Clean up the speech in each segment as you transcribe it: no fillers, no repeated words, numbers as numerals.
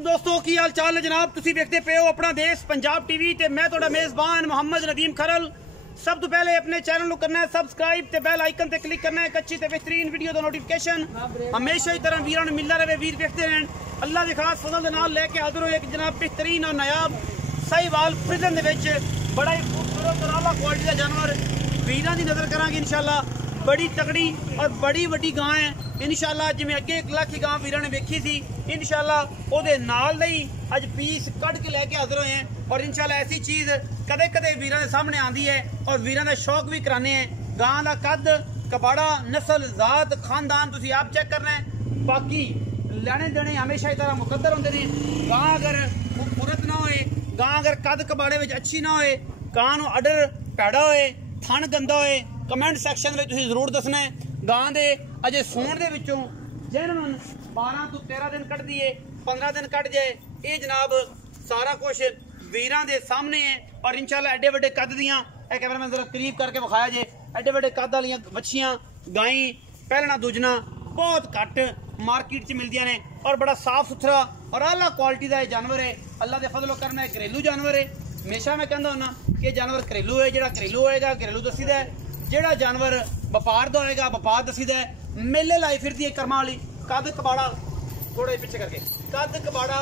दोस्तों की हाल चाल है जनाब, तुसी देखते पे हो अपना देश पंजाब टीवी ते मैं तुहाडा मेजबान मोहम्मद नदीम खरल। सब तो पहले अपने चैनल को करना है सबसक्राइब ते बेल आइकन ते क्लिक करना है। एक अच्छी ते बेहतरीन वीडियो दा नोटिफिकेशन हमेशा ही तरह वीरां नूं मिलदा रहे, वीर देखते रहन। अल्लाह दे खास फजल दे नाल लेके हाजिर हो एक जनाब बेहतरीन और नायाब साहिवाल फ्रिजन दे विच बड़ा ही खूबसूरत और आला क्वालिटी का जानवर वीरां दी नजर करांगे इंशाल्लाह। बड़ी तगड़ी और बड़ी वड्डी गां है इंशाल्लाह। जिवें अगे 1 लाख की गां वीरां ने वेखी थी इंशाल्लाह ओदे नाल दे ही अज पीस कट के लेके हाजिर होए हैं। और इंशाल्लाह ऐसी चीज कदे कदे वीरां दे सामने आंदी है और वीरां दा शौक भी कराने हैं। गां दा कद, कबाड़ा, नस्ल, जात, खानदान तुसीं आप चेक करना है। बाकी लेने देने हमेशा ही तरह मुकद्दर होंदे ने। गां अगर खूबसूरत ना होए, गां अगर कद कबाड़े विच अच्छी ना होए, गां नूं अडर पैड़ा होए, थन गंदा होए, कमेंट सैक्शन में तुसीं जरूर दसना है। गां दे अजे सूण दे विचों जेनवन 12 तो 13 दिन कट दिए, 15 दिन कट जाए, ये जनाब सारा कुछ वीरां दे सामने है। और इंशाल्लाह एडे वड्डे कद दियां कैमरा मैं जरा करीब करके विखाया जे, एडे वड्डे कद वालियां बच्चियां गाई पहलना दूजना बहुत घट मार्केट च मिलदियां ने और बड़ा साफ सुथरा और आला क्वालिटी का जानवर है। अल्लाह के फजलो करना है घरेलू जानवर है। हमेशा मैं कहता हूं कि जानवर घरेलू है, जो घरेलू होएगा घरेलू दसीदा है, ਜਿਹੜਾ जानवर व्यापार का होएगा व्यापार दसीदा है। मेले लाई फिरती है कर्मा वाली। कद कबाड़ा थोड़े पीछे करके कद कबाड़ा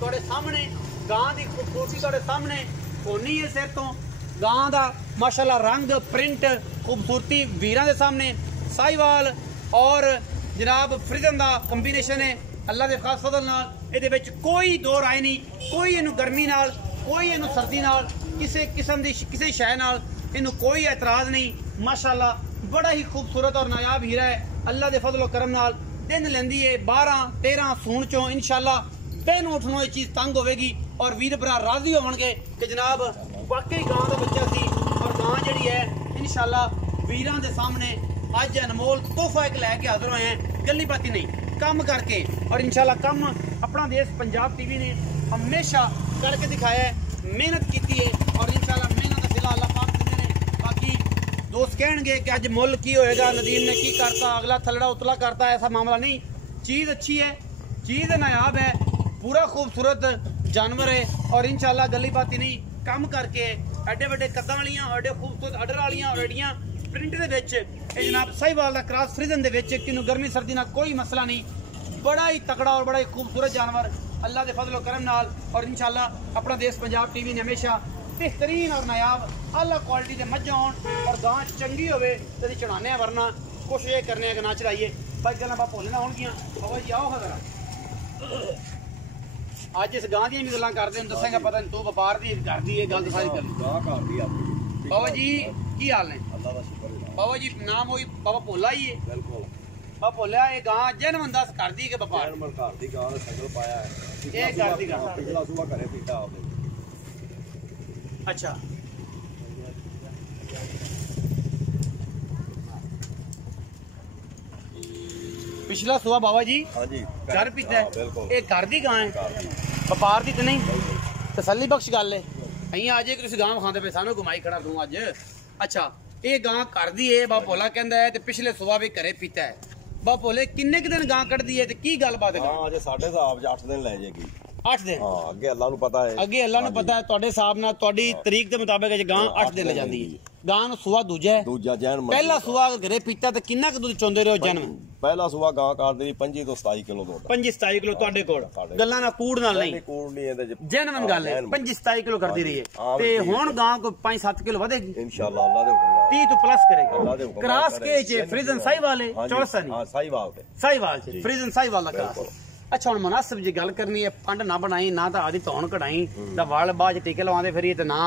थोड़े सामने, गां की खूबसूरती थोड़े सामने कोनी है सिर तो। गां का माशाल्लाह रंग प्रिंट खूबसूरती वीरां दे सामने साहिवाल और जनाब फ्रिजन का कंबीनेशन है। अल्लाह के खास फजल नाल इहदे विच कोई दो राय नहीं, कोई इनू गर्मी नाल, कोई इनू सर्दी नाल, किसी किस्म की किसी शय नाल इनू कोई एतराज नहीं। माशाल्लाह बड़ा ही खूबसूरत और नायाब हीरा है। अल्लाह के फजलो करम नाल दिन लेंदी है 12-13 सूण चो इंशाल्लाह। दिन उठनों ये चीज तंग होगी और वीर भरा राजी होवणगे कि जनाब वाकई गां का बच्चा सी। और गां जिहड़ी है इंशाल्लाह वीरां दे सामने अज अनमोल तोहफा एक लैके हाजिर होए हैं। गल्ली बाती नहीं, कम करके। और इंशाल्लाह कम अपना देश पंजाब टीवी ने हमेशा करके दिखाया है, मेहनत की है और इंशाल्लाह मेहनत का सिला अल्लाह पाक देंदे ने। बाकी दोस्त कहेंगे कि अज मुल की होएगा, नदीम ने की करता, अगला थलड़ा उतला करता, ऐसा मामला नहीं। चीज़ अच्छी है, चीज़ नायाब है, पूरा खूबसूरत जानवर है और इंशाल्लाह गली बाती नहीं कम करके एडे वड्डे कद्दां वालियां और एडे खूबसूरत अडर वालियां और एडियां प्रिंट दे विच जनाब साहिवाल दा क्रॉस फ्रिजन दे विच किनू गर्मी सर्दी ना कोई मसला नहीं। बड़ा ही तगड़ा और बड़ा ही खूबसूरत जानवर अल्लाह के फजलो करम नाल। और इंशाल्लाह अपना देश पंजाब टीवी ने हमेशा बेहतरीन और नायाब आला क्वालिटी के मझ आउण और गां चंगी होवे ते चढ़ाने, वरना कोशिश ये करने कि ना चढ़ाइए। भाई गल्लां बाप भुलना होणगियां। बाबा जी आओ जरा, अज इस गां दी भी गल्लां करदे हुण दसेंगा, पता नहीं तू व्यापार दी घर दी गल सारी कर। बाबा जी की हाल ने? बाबा जी नाम वही बाबा भोला ही है। बिल्कुल बाबा भोला, ये गां जेनवन दस कर दी के व्यापार घर दी गां दा संगल पाया है। ये घर दी गां पिछला सुबह घरे पीता आपने। अच्छा पिछला सुबह बाबा जी घर पीता है, ये घर दी गां है, व्यापार दी तो नहीं। तसल्ली बख्श गल है। अं अज एक गां खाते पे सानू घुमाई खड़ा तू अज। अच्छा ये गां घर दी है, बाबा भोला कहंदा है ते पिछले सुबह भी घरे पीता है। बाबा भोले किन्ने दिन गां कढ़दी है ते की गलबात है? अजे साडे हिसाब 8 दिन ले जाएगी। 8 दिन? हां अगे अल्लाह नूं पता है, अगे अल्लाह नूं पता है। तुहाडे हिसाब नाल तुहाडी तरीक दे मुताबिक गां 8 दिन ले जांदी है। गां नूं सुबह दूजा है, दूजा जन्म। पहला सुबह घरे पीता ते किन्ना क दूध चोंदे रहो जन्म? पहला सुबह गां काटदी 25 तो 27 किलो दूध। 25-27 किलो तुहाडे कोल? गल्लां ना कूड़ नाल नहीं, कूड़ नहीं ਇਹਦੇ ਚ जेनवन गल है। 25-27 किलो करदी रही है ते हुण गां को 5-7 किलो वधेगी इंशाल्लाह अल्लाह दे हुक्म नाल। 30 तो प्लस करेगी। अल्लाह दे हुक्म क्रॉस के च फ्रिजन साहिवाल है, चौरसा नहीं। हां साहिवाल ते साहिवाल च फ्रिजन साहिवाल दा क्रॉस। अच्छा हुण मुनासिब जी गल करनी है, पंड ना बनाई ना तो आदि धौन कढ़ाई ता वाल बाज टीके लवांदे फिरिए ते ना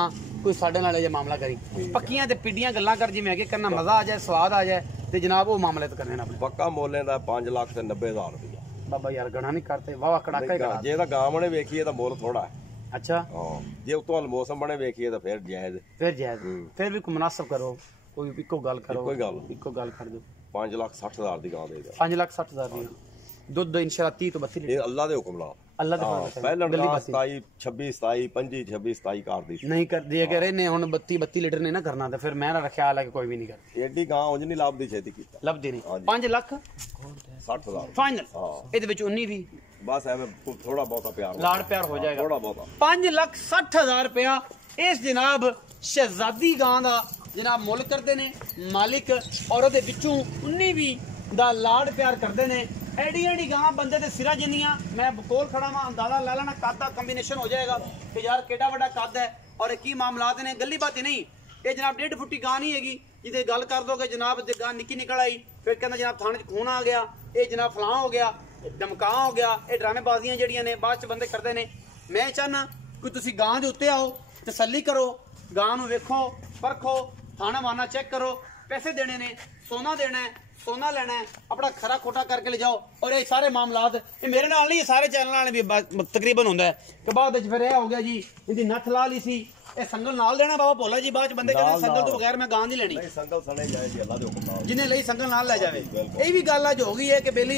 कोई साडे नाल ये मामला करी। पक्कियां ते पिड्डियां गल्लां कर जिवें अगे करना मजा आ जाए, स्वाद आ जाए ते जनाब वो मामले तो करने ना अपने। पक्का मोले दा 5,90,000 रुपया। बाबा यार गणा नहीं करते, वाह कड़ाका ही करा। जे दा गां बने वेखीए तां मोल थोड़ा है। अच्छा हां जे उतों मौसम बने वेखीए तां फिर जायज। फिर भी कोई मुनासिब करो, कोई इको गल करो, इको गल कर दो। 5,60,000 दी गां दे दे। 5,60,000 दी दुध इंशाल्लाह 30 तो 32 लीटर। ये अल्लाह दे हुक्म नाल। अल्लाह दे पहले 27 26 27 25 26 27 कर दी नहीं कर दिए कह रहे ने हुन 32 लीटर नहीं ना करना ते फिर मैं ख्याल है कि कोई भी नहीं कर। एडी गां उंज नहीं लभदी छेती कीता। लभदी नहीं। 5 लाख 60,000 फाइनल। ਇਹਦੇ ਵਿੱਚ 19 ਵੀ बस ਐਵੇਂ थोड़ा बहुत प्यार लाड़ प्यार हो जाएगा। थोड़ा बहुत 5,60,000 रुपया इस जनाब शहजादी गां दा जनाब मुल करते ने मालिक और ਉਹਦੇ ਵਿੱਚੋਂ 19 भी ਦਾ लाड़ प्यार करते ने। एडी एडी गां बंदे दे सिरा जिन्नियां मैं कोल खड़ा वा अंदाजा ला लेना कद दा कॉम्बिनेशन हो जाएगा कि यार केड़ा बड़ा कद है और की मामलात ने। गली बात नहीं ये जनाब 1.5 फुट गां नहीं हैगी जिदे गल कर दोगे जनाब गां निक्की निकल आई फिर कहना जनाब थाने च खून आ गया ये जनाब फलां हो गया धमका हो गया ये ड्रामेबाजियां जड़ियां ने बाद च बंदे करते ने। मैं चाहना कोई तुसी गां दे उत्ते आओ तसल्ली करो गां नूं वेखो परखो थाना वाना चेक करो पैसे देने ने सोना देना है सोना लेना है अपना खरा खोटा करके ले जाओ। और ये सारे मामलात ये मेरे नाल नहीं सारे चैनल नाल भी तकरीबन होंदा है कि बाद विच फिर हो गया जी इहदी नथ ला ली सी ये संगल नाल देना बाबा भोला जी बाद बंदे कहते संगल तो बगैर मैं गां नहीं लेनी संगल सने जाए जी अल्लाह दे हुक्म नाल जिन्हें ਲਈ संगल नाल ले जावे। ये भी गल अज हो गई है कि बेली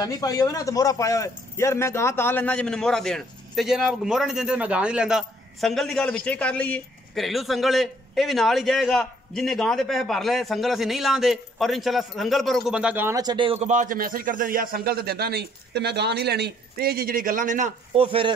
गानी पाई होवे ना तो मोहरा पाया होवे यार मैं गां तां लेना जे मैनूं मोहरा देण ते जे ना मोहरा नहीं देंदे मैं गां नहीं लैंदा। संगल की गल विचे कर लईए घरेलू संगल है ये भी नाल ही जाएगा जिन्हें गां दे पैसे भर ले संगल असीं नहीं लांदे और इंशाल्लाह संगल पर कोई बंदा गां ना छड्डे क्योंकि बाद च मैसेज कर दे यार संगल तो देंदा नहीं तो मैं गां नहीं लैनी। तो ये जी गल्लां ने ना वो फिर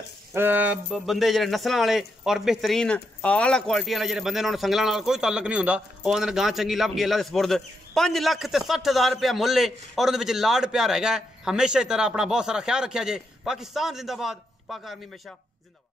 बंदे जेह्ड़े नस्लां वाले और बेहतरीन आला क्वालिटी वाले जेह्ड़े बंदे ने उन्होंने संगलां नाल कोई ताल्लुक नहीं होंदा वो आंदे गां चंगी लभ गई अल्लाह दे सुपुर्द। 5,60,000 रुपया मुੱਲ है और उहदे विच लाड़ प्यार हैगा। हमेशा इस तरह अपना बहुत सारा ख्याल रखिया जे। पाकिस्तान जिंदाबाद पाक आर्मी हमेशा